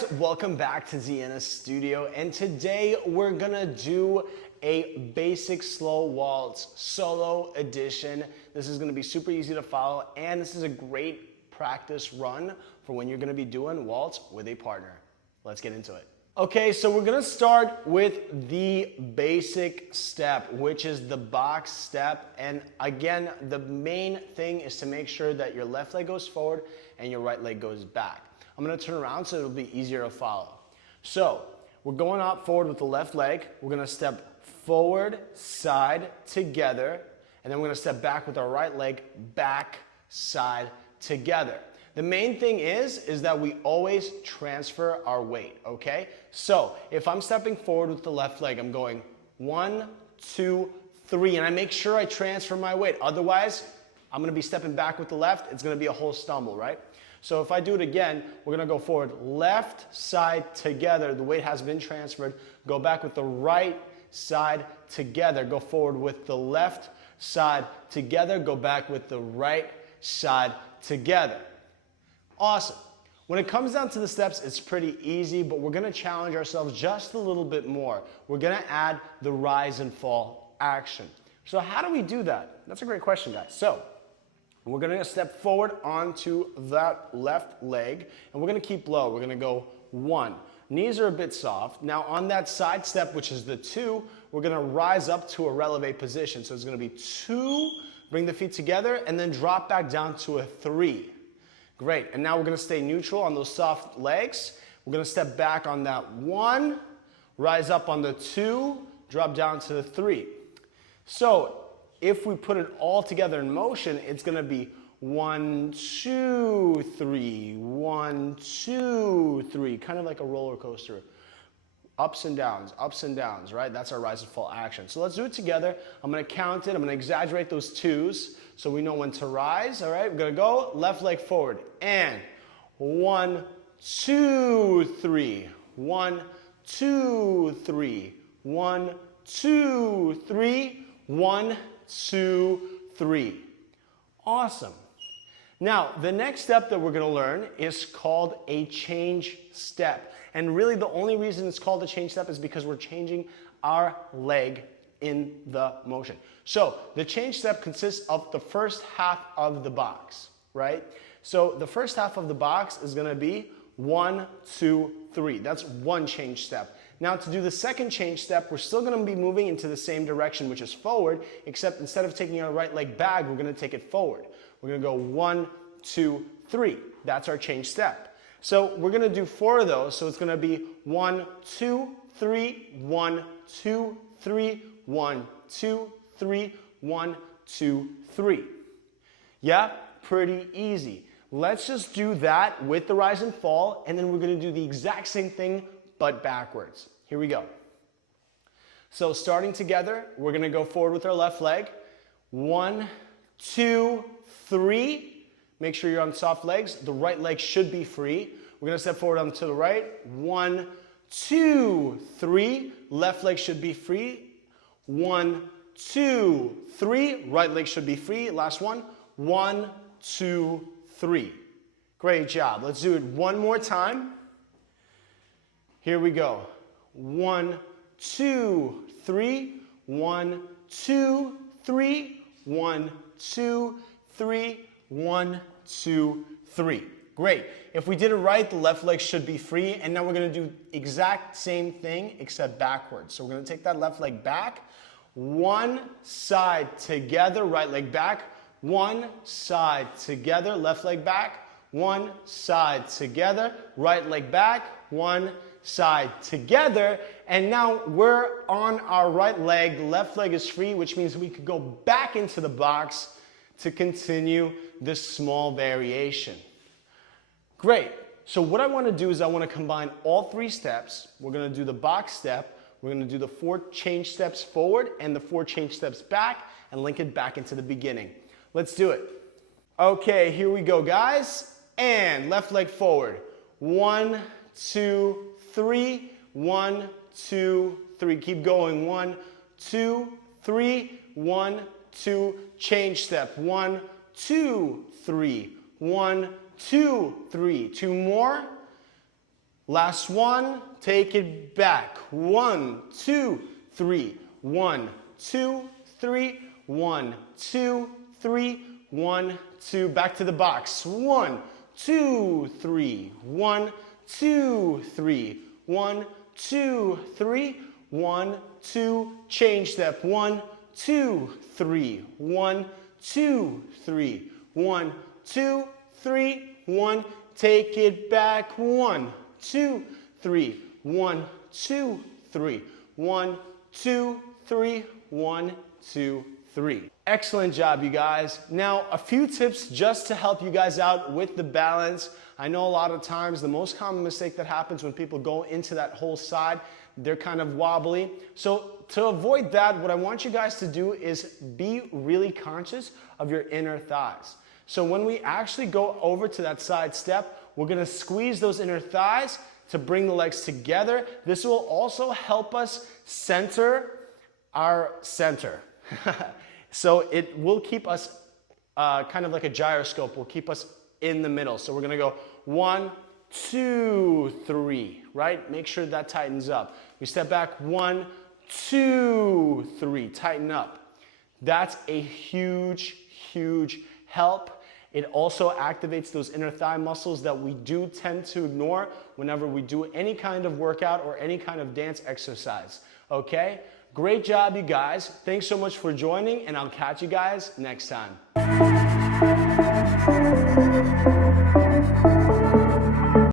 guys, welcome back to Zienna Studio, and today we're gonna do a basic slow waltz solo edition. This is gonna be super easy to follow, and this is a great practice run for when you're gonna be doing waltz with a partner. Let's get into it. Okay, so we're gonna start with the basic step, which is the box step. And again, the main thing is to make sure that your left leg goes forward and your right leg goes back. I'm gonna turn around so it'll be easier to follow. So we're going up forward with the left leg. We're gonna step forward, side, together, and then we're gonna step back with our right leg, back, side, together. The main thing is that we always transfer our weight, okay? So if I'm stepping forward with the left leg, I'm going 1, 2, 3, and I make sure I transfer my weight. Otherwise, I'm gonna be stepping back with the left. It's gonna be a whole stumble, right? So if I do it again, we're gonna go forward, left side together. The weight has been transferred. Go back with the right side together. Go forward with the left side together. Go back with the right side together. Awesome. When it comes down to the steps, it's pretty easy, but we're gonna challenge ourselves just a little bit more. We're gonna add the rise and fall action. So how do we do that? That's a great question, guys. So we're gonna step forward onto that left leg, and we're gonna keep low. We're gonna go 1. Knees are a bit soft. Now on that side step, which is the 2, we're gonna rise up to a releve position. So it's gonna be 2, bring the feet together, and then drop back down to a 3. Great, and now we're gonna stay neutral on those soft legs. We're gonna step back on that 1, rise up on the 2, drop down to the 3. So if we put it all together in motion, it's gonna be 1, 2, 3, 1, 2, 3, kind of like a roller coaster. Ups and downs, right? That's our rise and fall action. So let's do it together. I'm gonna count it, I'm gonna exaggerate those 2s so we know when to rise, all right? We're gonna go left leg forward, and 1, 2, 3, 1, 2, 3, 1, 2, 3, 1, 2, 3. Awesome. Now, the next step that we're gonna learn is called a change step. And really the only reason it's called a change step is because we're changing our leg in the motion. So the change step consists of the first half of the box, right? So the first half of the box is gonna be 1, 2, 3. That's one change step. Now to do the second change step, we're still gonna be moving into the same direction, which is forward, except instead of taking our right leg back, we're gonna take it forward. We're gonna go 1, 2, 3. That's our change step. So we're gonna do 4 of those, so it's gonna be 1, 2, 3, 1, 2, 3, 1, 2, 3, 1, 2, 3. Yeah, pretty easy. Let's just do that with the rise and fall, and then we're gonna do the exact same thing but backwards. Here we go. So starting together, we're gonna go forward with our left leg. 1, 2, 3. Make sure you're on soft legs. The right leg should be free. We're gonna step forward onto the right. 1, 2, 3. Left leg should be free. 1, 2, 3. Right leg should be free. Last one. 1, 2, 3. Great job. Let's do it one more time. Here we go. 1, 2, 3. 1, 2, 3. 1, 2, 3. 1, 2, 3. Great. If we did it right, the left leg should be free, and now we're gonna do exact same thing except backwards. So we're gonna take that left leg back, one side together, right leg back, one side together, left leg back, one side together, right leg back, one side together, and now we're on our right leg, the left leg is free, which means we could go back into the box to continue this small variation. Great. So what I want to do is I want to combine all 3 steps. We're going to do the box step, we're going to do the 4 change steps forward and the 4 change steps back, and link it back into the beginning. Let's do it. Okay, here we go, guys. And left leg forward. 1, 2, 3. 1, 2, 3. Keep going. 1, 2, 3. 1, 2. Change step. 1, 2, 3. 1, 2, 3. 2 more. Last one, take it back. 1, 2, 3. 1, 2, 3. 1, 2, 3. 1, 2. Back to the box. 1, 2, 3. 1, 2, 3. 1, 2, 3. 1, 2. Change step. 1, 2, 3. 1, 2, 3. 1, 2, 3. 1. Take it back. 1, 2, 3. 1, 2, 3. 1, 2, 3. 1, 2, 3. Excellent job, you guys. Now, a few tips just to help you guys out with the balance. I know a lot of times the most common mistake that happens when people go into that whole side, they're kind of wobbly. So to avoid that, what I want you guys to do is be really conscious of your inner thighs. So when we actually go over to that side step, we're gonna squeeze those inner thighs to bring the legs together. This will also help us center our center. So it will keep us kind of like a gyroscope, will keep us in the middle. So we're gonna go 1, 2, 3, right? Make sure that tightens up. We step back, 1, 2, 3, tighten up. That's a huge, huge help. It also activates those inner thigh muscles that we do tend to ignore whenever we do any kind of workout or any kind of dance exercise, okay? Great job, you guys. Thanks so much for joining, and I'll catch you guys next time.